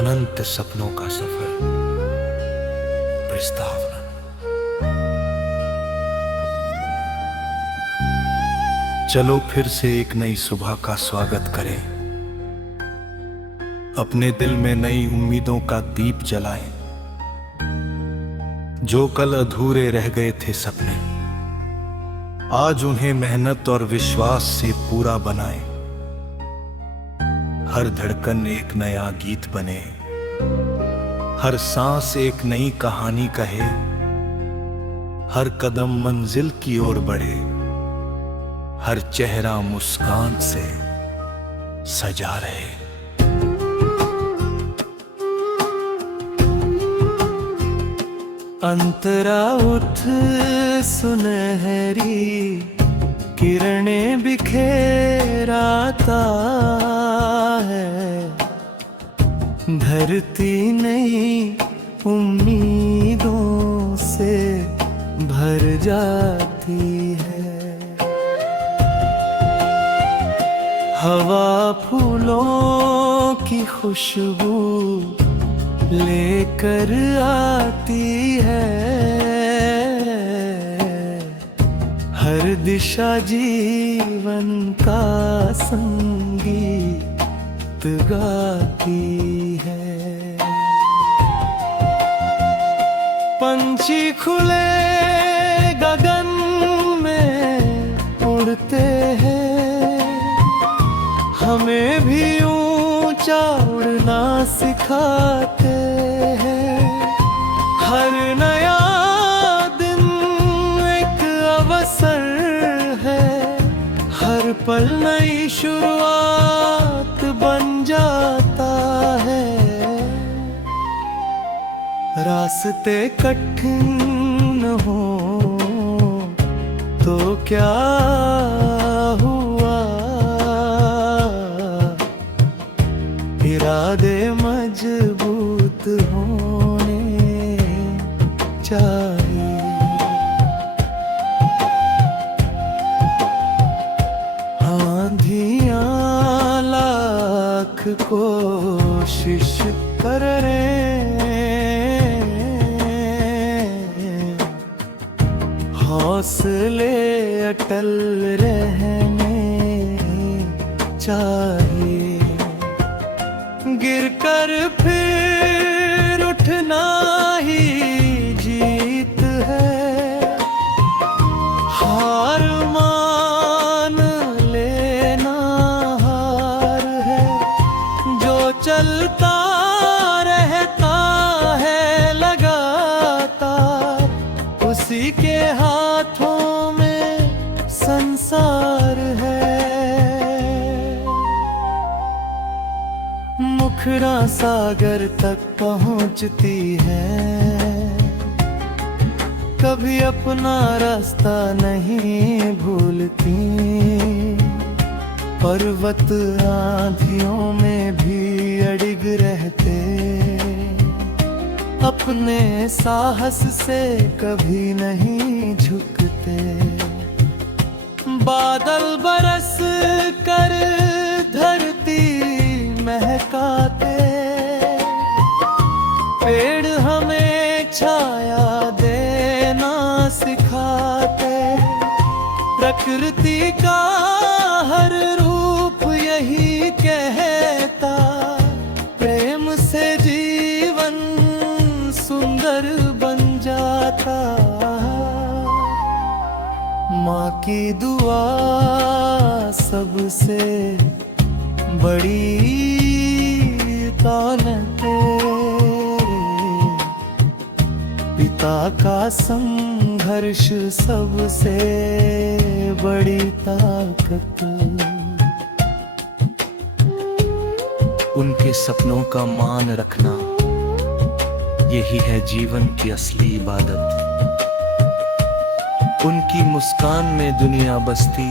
अनंत सपनों का सफर प्रस्तावना। चलो फिर से एक नई सुबह का स्वागत करें, अपने दिल में नई उम्मीदों का दीप जलाएं। जो कल अधूरे रह गए थे सपने, आज उन्हें मेहनत और विश्वास से पूरा बनाएं। हर धड़कन एक नया गीत बने, हर सांस एक नई कहानी कहे, हर कदम मंजिल की ओर बढ़े, हर चेहरा मुस्कान से सजा रहे। अंतरा उठ सुनहरी किरणें बिखेराता है, धरती नई उम्मीदों से भर जाती है। हवा फूलों की खुशबू लेकर आती है, हर दिशा जीवन का संगीत गाती है। पंछी खुले गगन में उड़ते हैं, हमें भी ऊंचा उड़ना सिखाते हैं। हर नया दिन एक अवसर है, हर पल नई शुरुआत बन जाता है। रास्ते कठिन हो तो क्या हुआ, इरादे मजबूत होने चाहिए। आंधियां लाख कोशिश कर हौसले अटल रहने चाहिए। गिरकर फिर उठना ही जीत है, हार मान लेना हार है। जो चलता रहता है लगातार, उसी के हाथों में संसार है। मुखड़ा सागर तक पहुंचती है, कभी अपना रास्ता नहीं भूलती। पर्वत आंधियों में भी अडिग रहते, अपने साहस से कभी नहीं झुकते। बादल बरस कर धरती महकाते, पेड़ हमें छाया देना सिखाते। प्रकृति का हर रूप यही कहता, प्रेम से जीवन सुंदर बन जाता। माँ की दुआ सबसे बड़ी दौलत, पिता का संघर्ष सबसे बड़ी ताकत। उनके सपनों का मान रखना, यही है जीवन की असली इबादत। उनकी मुस्कान में दुनिया बसती,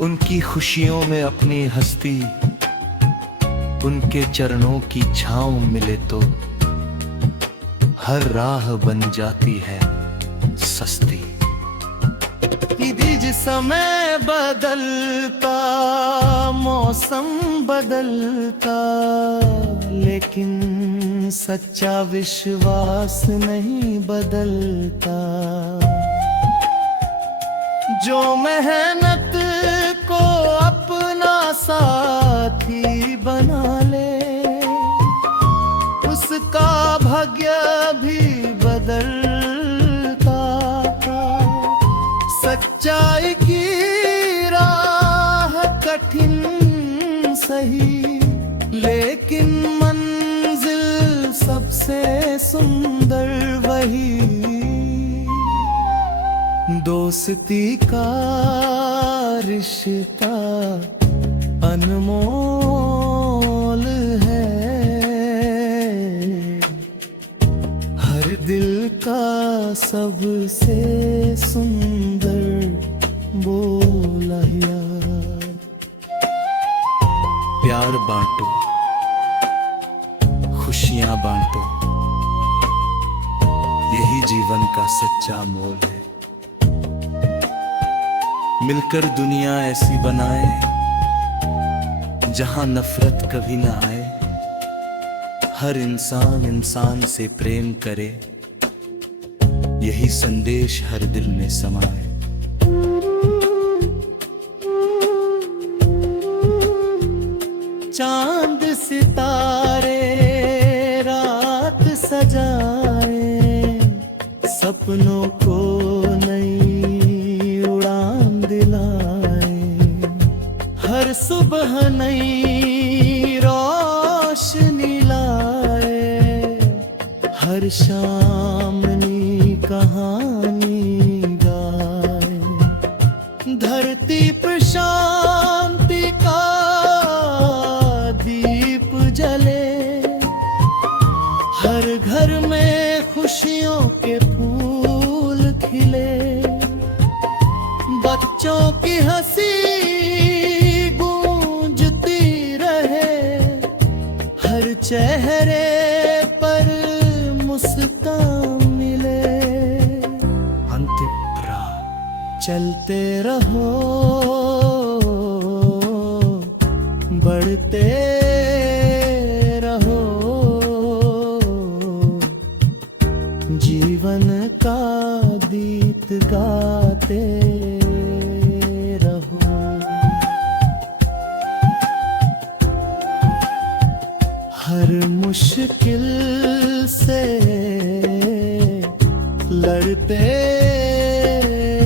उनकी खुशियों में अपनी हस्ती। उनके चरणों की छाँव मिले तो हर राह बन जाती है सस्ती। यदि जिस समय बदलता, मौसम बदलता, लेकिन सच्चा विश्वास नहीं बदलता। जो मेहनत को अपना साथी बना ले, उसका भाग्य भी बदलता था। सच्चाई की राह कठिन सही, लेकिन मंजिल सबसे सुंदर वही। दोस्ती का रिश्ता अनमोल है, हर दिल का सबसे सुंदर बोला यार। प्यार बांटो, खुशियां बांटो, यही जीवन का सच्चा मोल है। मिलकर दुनिया ऐसी बनाए जहां नफरत कभी ना आए। हर इंसान इंसान से प्रेम करे, यही संदेश हर दिल में समाए। चांद सितारे रात सजाए, सपनों को नई उड़ान दिलाए। हर सुबह नई रोशनी लाए, हर शाम नई कहानी गाए। धरती पर शांति का दीप जले, हर घर में खुशियों के फूल खिले। बच्चों की हंसी गूंजती रहे, हर चेहरे पर मुस्कान मिले। अंतिम राह चलते रहो, बढ़ते रहो, जीवन का गीत गाते रहो। हर मुश्किल से लड़ते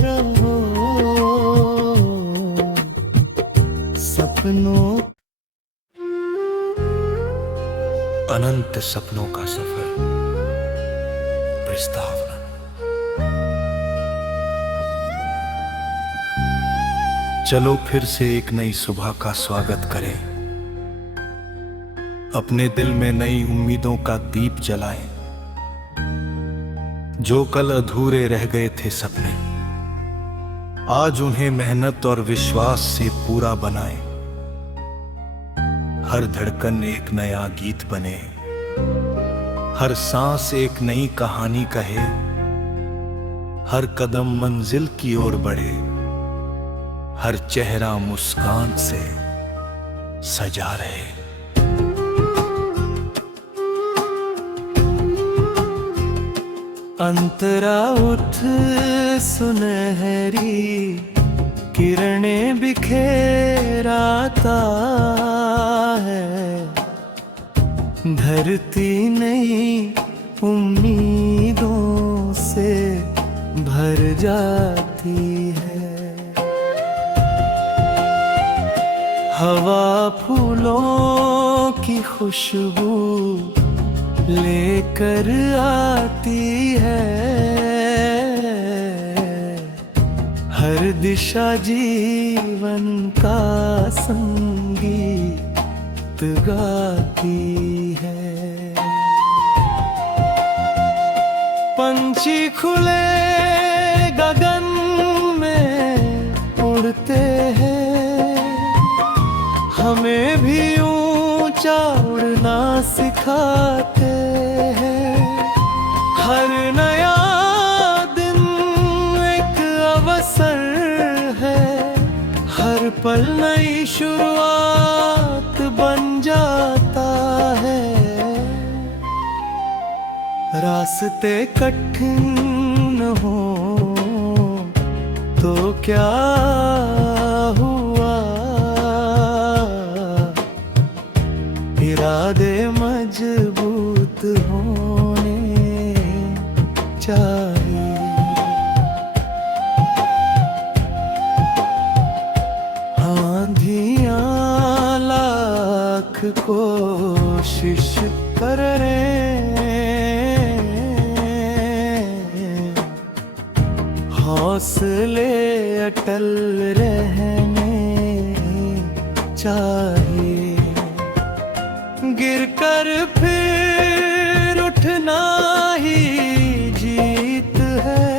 रहो, सपनों अनंत सपनों का सफर प्रस्तावना। चलो फिर से एक नई सुबह का स्वागत करें, अपने दिल में नई उम्मीदों का दीप जलाएं। जो कल अधूरे रह गए थे सपने, आज उन्हें मेहनत और विश्वास से पूरा बनाएं। हर धड़कन एक नया गीत बने, हर सांस एक नई कहानी कहे, हर कदम मंजिल की ओर बढ़े, हर चेहरा मुस्कान से सजा रहे। अंतरा उठ सुनहरी किरणें बिखेराता है, धरती नई उम्मीदों से भर जाती है। हवा फूलों की खुशबू लेकर आती है, हर दिशा जीवन का संगीत गाती है। पंछी खुले गगन में उड़ते हैं, हमें भी ऊंचा उड़ना सिखाते हैं। हर नया दिन एक अवसर पल नई शुरुआत बन जाता है। रास्ते कठिन हो तो क्या हुआ, इरादे मजबूत होने चाहिए। आंधियां लाख कोशिश कर हौसले अटल रहने चाहिए। गिरकर फिर उठना ही जीत है,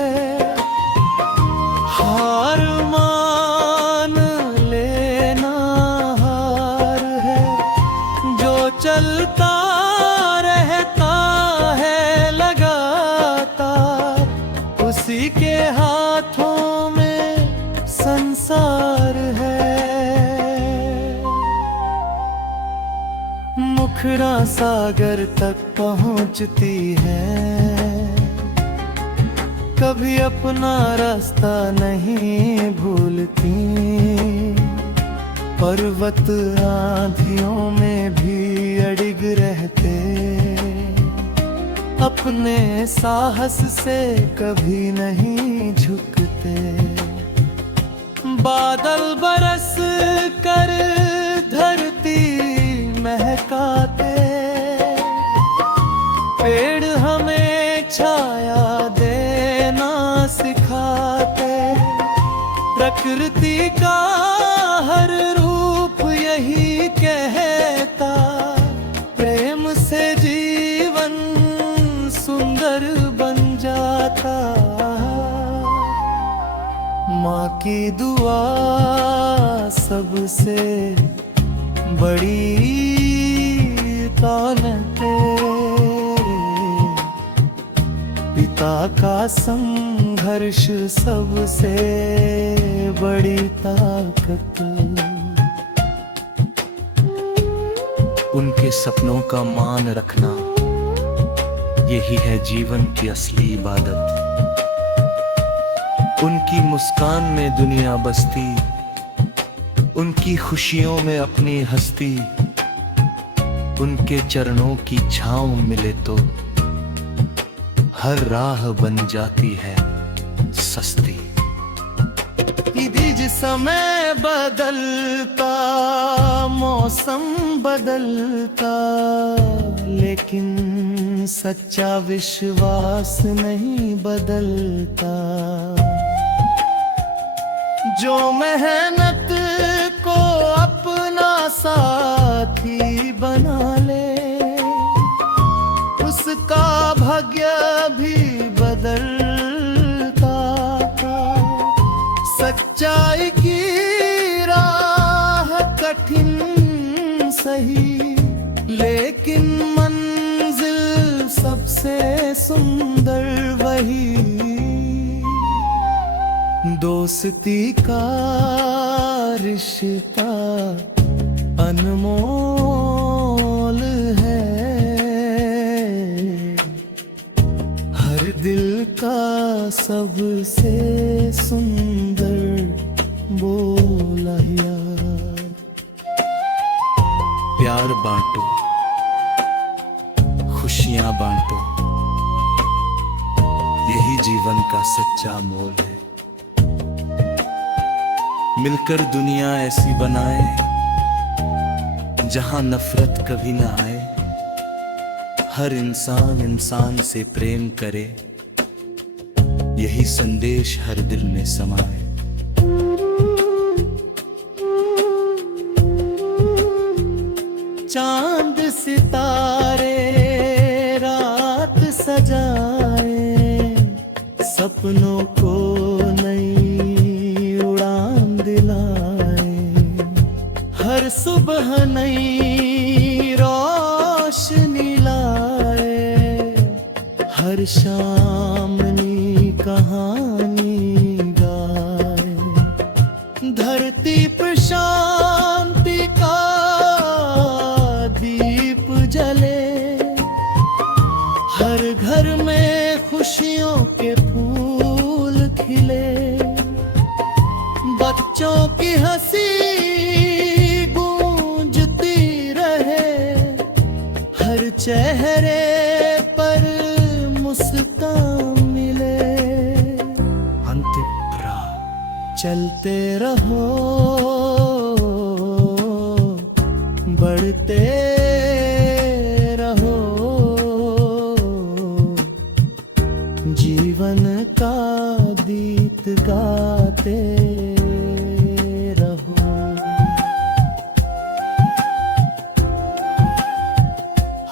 हार मान लेना हार है। जो चलता रहता है लगातार, उसी के हाथों में संसार है। मुखड़ा सागर तक पहुंचती है, कभी अपना रास्ता नहीं भूलती। पर्वत आंधियों में भी अडिग रहते, अपने साहस से कभी नहीं झुकते। बादल बरस कर धरती महकाते, पेड़ हमें छाया देना सिखाते। प्रकृति का हर रूप यही कहता, प्रेम से जीवन सुंदर बन जाता। माँ की दुआ सबसे बड़ी दौलत है, पिता का संघर्ष सबसे बड़ी ताकत। उनके सपनों का मान रखना, यही है जीवन की असली इबादत। उनकी मुस्कान में दुनिया बसती, उनकी खुशियों में अपनी हस्ती। उनके चरणों की छाँव मिले तो हर राह बन जाती है सस्ती। जिस समय बदलता, मौसम बदलता, लेकिन सच्चा विश्वास नहीं बदलता। जो मेहनत को अपना साथी बना ले, उसका भाग्य भी बदलता था। सच्चाई की राह कठिन सही, लेकिन मंजिल सबसे सुंदर वही। दोस्ती का रिश्ता अनमोल है, हर दिल का सबसे सुंदर बोला यार। प्यार बांटो, खुशियां बांटो, यही जीवन का सच्चा मोल है। मिलकर दुनिया ऐसी बनाए जहां नफरत कभी ना आए। हर इंसान इंसान से प्रेम करे, यही संदेश हर दिल में समाए। चांद सितारे रात सजाए, सपनों को नई उड़ान दिलाए। हर सुबह नई रोशनी लाए, हर शाम नई कहानी गाए। धरती पर हंसी गूंजती रहे, हर चेहरे पर मुस्कान मिले। अंतिप्रा चलते रहो, बढ़ते रहो, जीवन का गीत गाते रहो।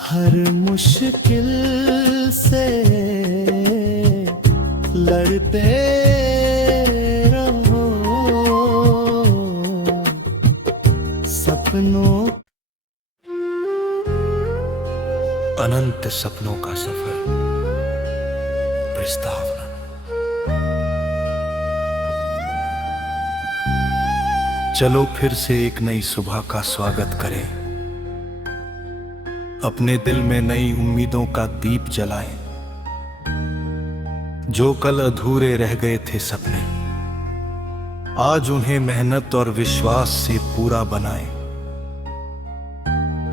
हर मुश्किल से लड़ते रहो, सपनों अनंत सपनों का सफर प्रस्तावना। चलो फिर से एक नई सुबह का स्वागत करें, अपने दिल में नई उम्मीदों का दीप जलाएं। जो कल अधूरे रह गए थे सपने, आज उन्हें मेहनत और विश्वास से पूरा बनाएं।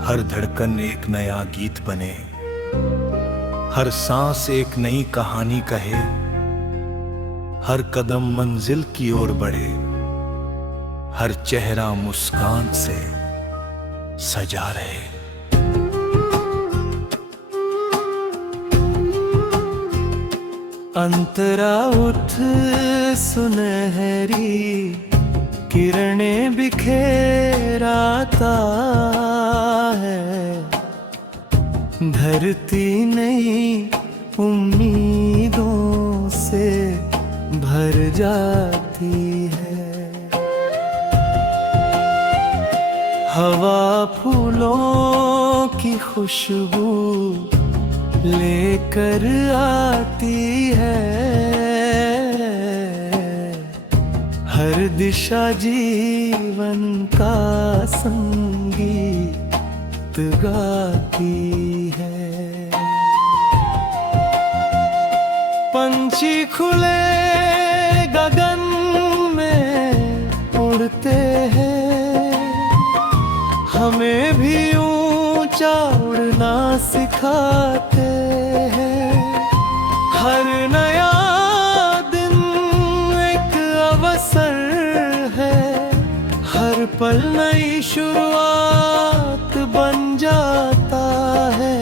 हर धड़कन एक नया गीत बने, हर सांस एक नई कहानी कहे, हर कदम मंजिल की ओर बढ़े, हर चेहरा मुस्कान से सजा रहे। अंतरा उठ सुनहरी किरणें बिखेराता है, धरती नई उम्मीदों से भर जाती है। हवा फूलों की खुशबू लेकर आती है, हर दिशा जीवन का संगीत गाती है। पंछी खुले गगन में उड़ते हैं, हमें भी ऊंचा उड़ना सिखाते हैं। हर नया दिन एक अवसर है, हर पल नई शुरुआत बन जाता है।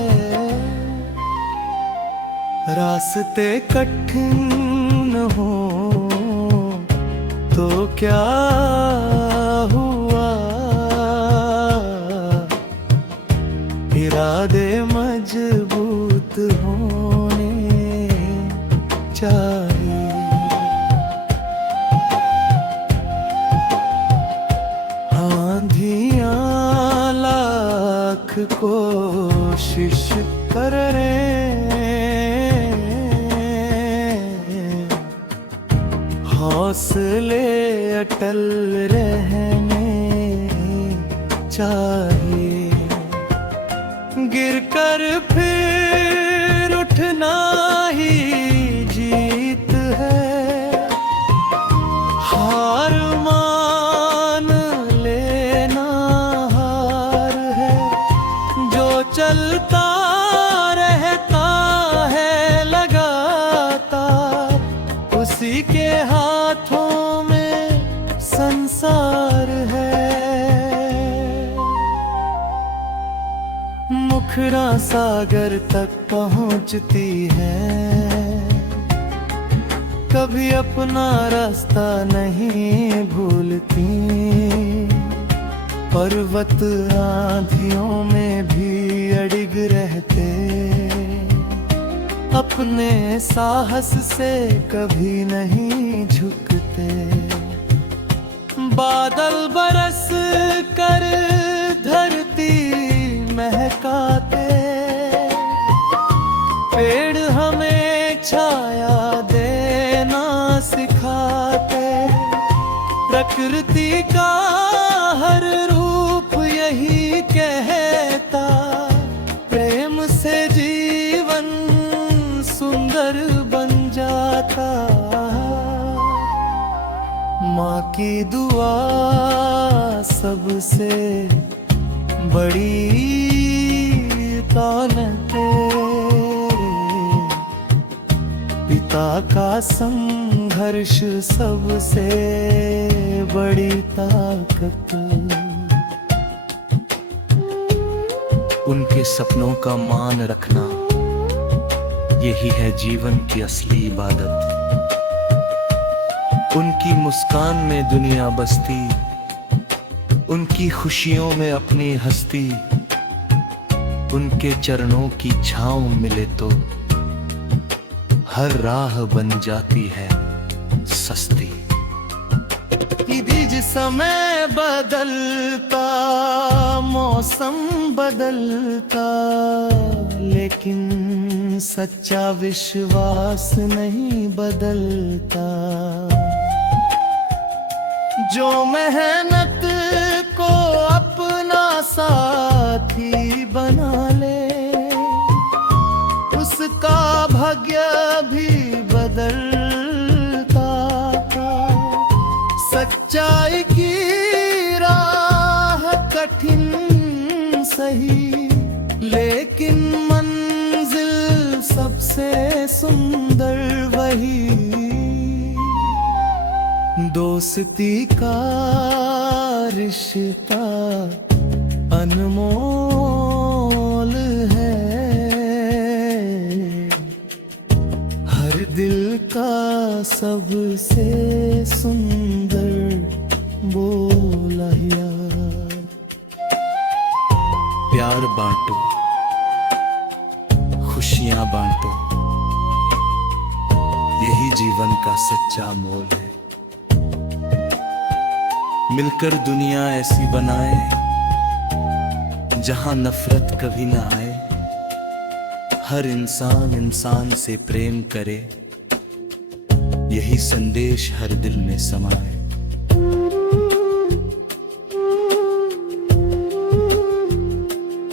रास्ते कठिन हो तो क्या हुआ, इरादे मजबूत होने चाहिए। आंधियां लाख कोशिश कर हौसले अटल रहने चाहिए। गिरकर फिर उठना ही जीत है, हार मान लेना हार है। जो चलता रहता है लगातार, उसी के हाथों में संसार है। मुखरा सागर तक पहुंचती है, कभी अपना रास्ता नहीं भूलती। पर्वत आंधियों में भी अडिग रहते, अपने साहस से कभी नहीं झुकते। बादल बरस कर धरती महकाते, पेड़ हमें छाया देना सिखाते। प्रकृति का हर रूप यही कहता, प्रेम से जीवन सुंदर बन जाता। माँ की दुआ सबसे बड़ी दौलत तेरे, पिता का संघर्ष सबसे बड़ी ताकत। उनके सपनों का मान रखना, यही है जीवन की असली इबादत। उनकी मुस्कान में दुनिया बसती, उनकी खुशियों में अपनी हस्ती। उनके चरणों की छाँव मिले तो हर राह बन जाती है सस्ती। बीज समय बदलता, मौसम बदलता, लेकिन सच्चा विश्वास नहीं बदलता। जो मेहनत को अपना साथी बना ले, उसका भाग्य भी बदलता था। सच्चाई की राह कठिन सही, लेकिन मंजिल सबसे सुंदर वही। दोस्ती का रिश्ता अनमोल है, हर दिल का सबसे सुंदर बोला यार। प्यार बांटो, खुशियां बांटो, यही जीवन का सच्चा मोल है। मिलकर दुनिया ऐसी बनाए जहां नफरत कभी ना आए। हर इंसान इंसान से प्रेम करे, यही संदेश हर दिल में समाए।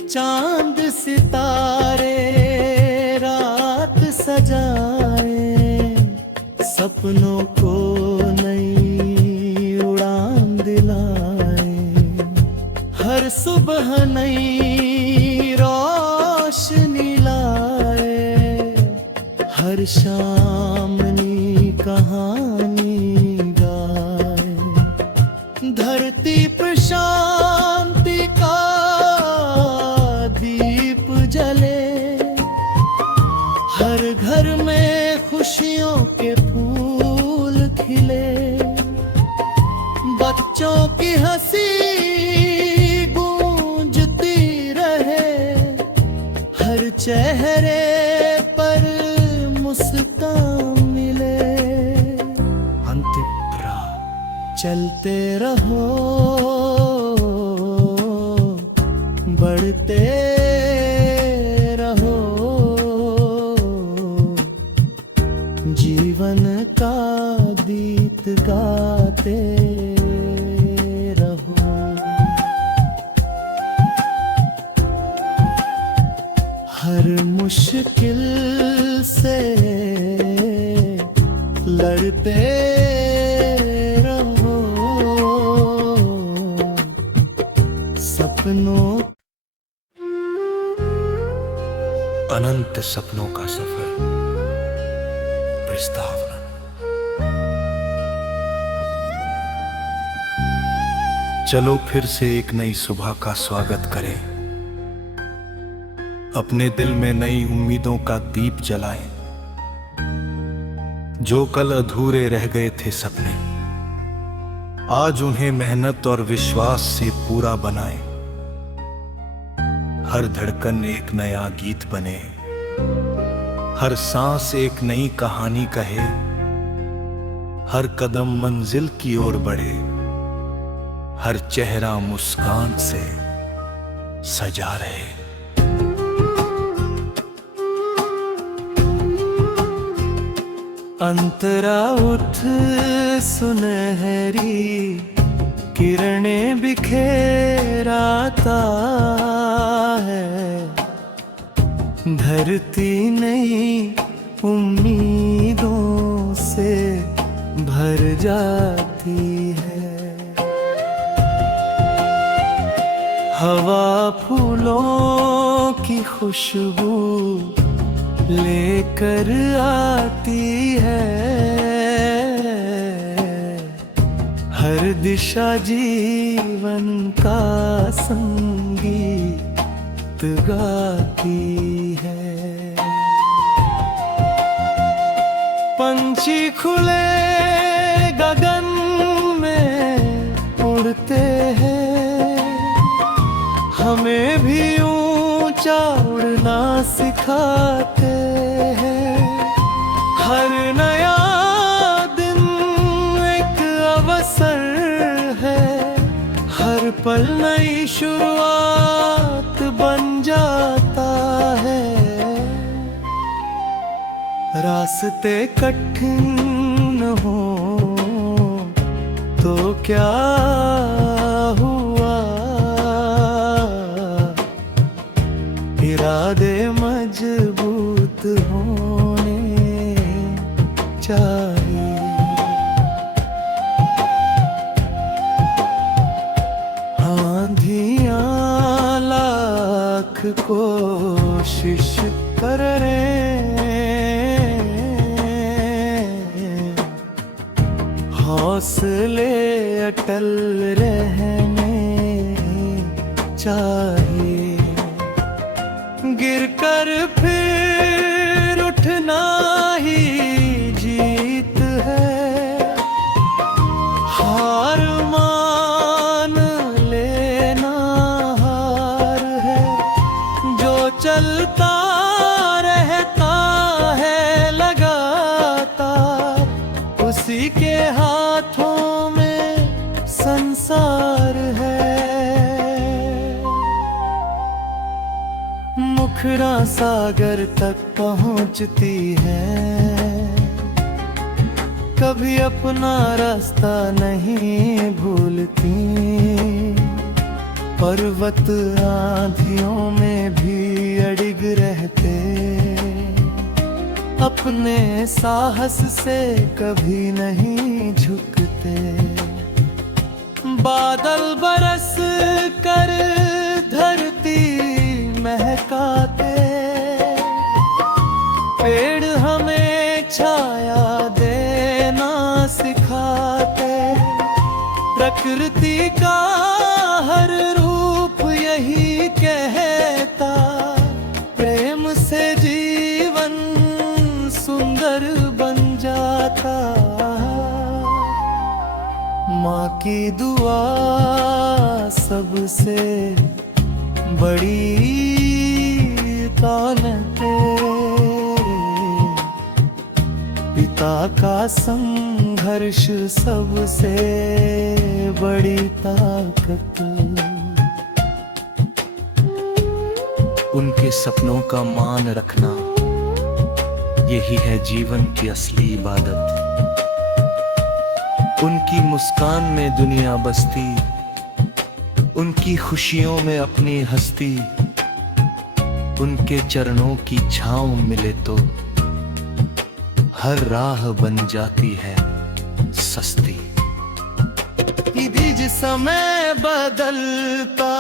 चांद सितारे रात सजाए, सपनों को नई उड़ान दिलाए। हर सुबह नई रोशनी लाए, हर शाम नई कहानी गाए। धरती पर शांति का दीप जले, हर घर में खुशियों के फूल खिले। बच्चों की हंसी गूंजती रहे, हर चेहरे पर मुस्कान मिले। अंतिम चलते रहो, बढ़ते रहो, जीवन का गीत गाते रहो। हर मुश्किल से लड़ते रहो, सपनों अनंत सपनों का सफर प्रस्तावना। चलो फिर से एक नई सुबह का स्वागत करें, अपने दिल में नई उम्मीदों का दीप जलाएं। जो कल अधूरे रह गए थे सपने, आज उन्हें मेहनत और विश्वास से पूरा बनाएं। हर धड़कन एक नया गीत बने, हर सांस एक नई कहानी कहे। हर कदम मंजिल की ओर बढ़े, हर चेहरा मुस्कान से सजा रहे। अंतरा उठ सुनहरी किरणें बिखेराता है, धरती नई उम्मीदों से भर जाती है। हवा फूलों की खुशबू लेकर आती है, हर दिशा जीवन का संगीत गाती है। पंछी खुले गगन में उड़ते हैं, हमें भी ऊंचा उड़ना सिखाते हैं। हर नया दिन एक अवसर है, हर पल नई शुरुआत बन जाता है। रास्ते कठिन हो तो क्या हुआ, इरादे मजबूत होने चाहिए। आंधियां लाख कोशिश कर रहे, हौसले अटल रहने चाहिए। गिरकर फिर उठना ही जीत है, हार मान लेना हार है। जो चलता रहता है लगातार, उसी के हाथों में संसार है। मुखड़ा सागर तक पहुंचती है, कभी अपना रास्ता नहीं भूलती। पर्वत आंधियों में भी अडिग रहते, अपने साहस से कभी नहीं झुकते। बादल बरस कर धरती महकाते, पेड़ हमें छाया देना सिखाते। प्रकृति का हर रूप यही कहता, प्रेम से जीवन सुंदर बन जाता। माँ की दुआ सबसे बड़ी दौलत, पिता का संघर्ष सबसे बड़ी ताकत। उनके सपनों का मान रखना, यही है जीवन की असली इबादत। उनकी मुस्कान में दुनिया बसती, उनकी खुशियों में अपनी हस्ती। उनके चरणों की छांव मिले तो हर राह बन जाती है सस्ती। बीज समय बदलता,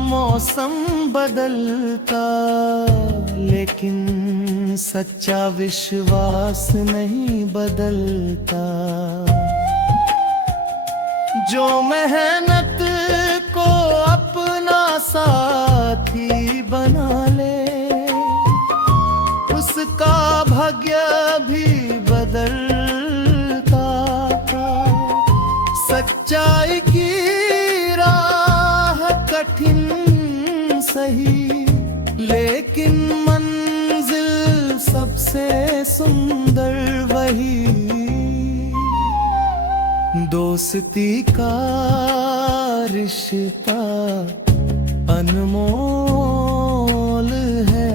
मौसम बदलता, लेकिन सच्चा विश्वास नहीं बदलता। जो मेहनत को अपना साथी बना ले, उसका भाग्य भी बदलता था। सच्चाई की राह कठिन सही, लेकिन मंजिल सबसे सुंदर वही। दोस्ती का रिश्ता अनमोल है,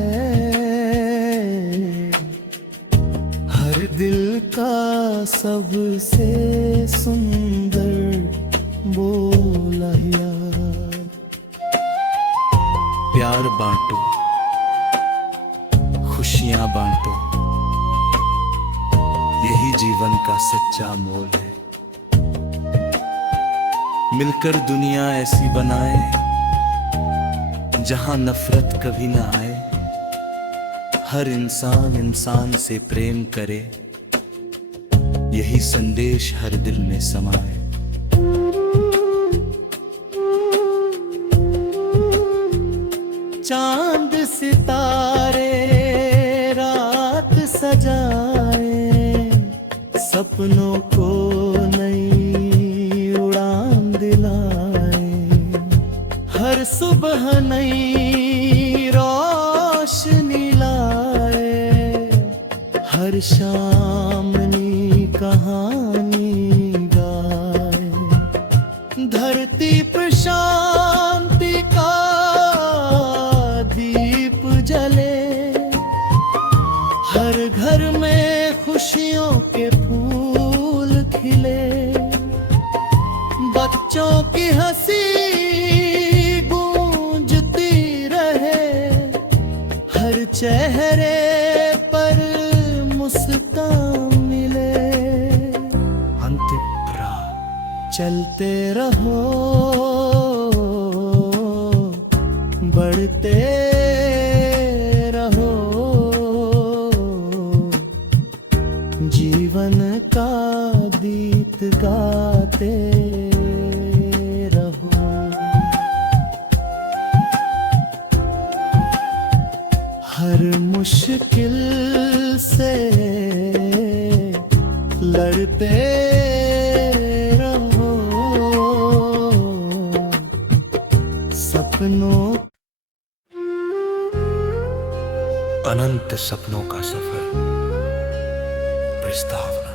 हर दिल का सबसे सुंदर बोला यार। प्यार बांटो, खुशियां बांटो, यही जीवन का सच्चा मोल है। मिलकर दुनिया ऐसी बनाए जहां नफरत कभी ना आए, हर इंसान इंसान से प्रेम करे, यही संदेश हर दिल में समाए। चांद सितारे रात सजाए, सपनों को नई उड़ान दिलाए, हर सुबह नई रोशनी लाए, हर शाम नई कहानी गाए, धरती पर शांति का दीप जले, हर घर में खुशियों के फूल खिले, बच्चों की हंसी गूंजती रहे, हर चेहरे पर मुस्कान मिले। अंतिप्रा चलते रहो, बढ़ते रहो, जीवन का गीत गाते रहो। हर मुश्किल से लड़ते रहो, सपनों अनंत सपनों का सफर प्रस्तावना।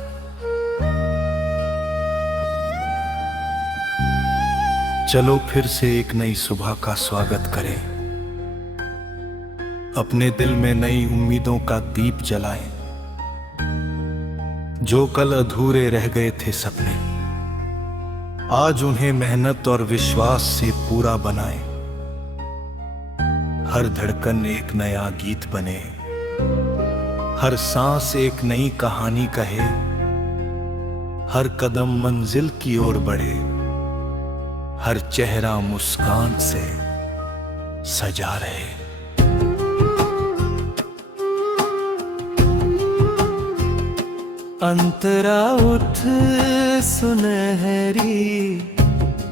चलो फिर से एक नई सुबह का स्वागत करें, अपने दिल में नई उम्मीदों का दीप जलाएं। जो कल अधूरे रह गए थे सपने, आज उन्हें मेहनत और विश्वास से पूरा बनाएं। हर धड़कन एक नया गीत बने, हर सांस एक नई कहानी कहे, हर कदम मंजिल की ओर बढ़े, हर चेहरा मुस्कान से सजा रहे। अंतरा उठ सुनहरी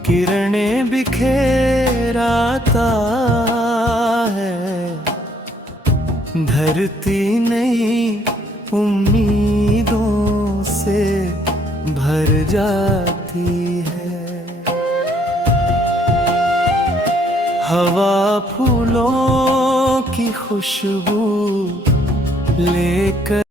किरणें बिखेराता है, धरती नई उम्मीदों से भर जाती है, हवा फूलों की खुशबू लेकर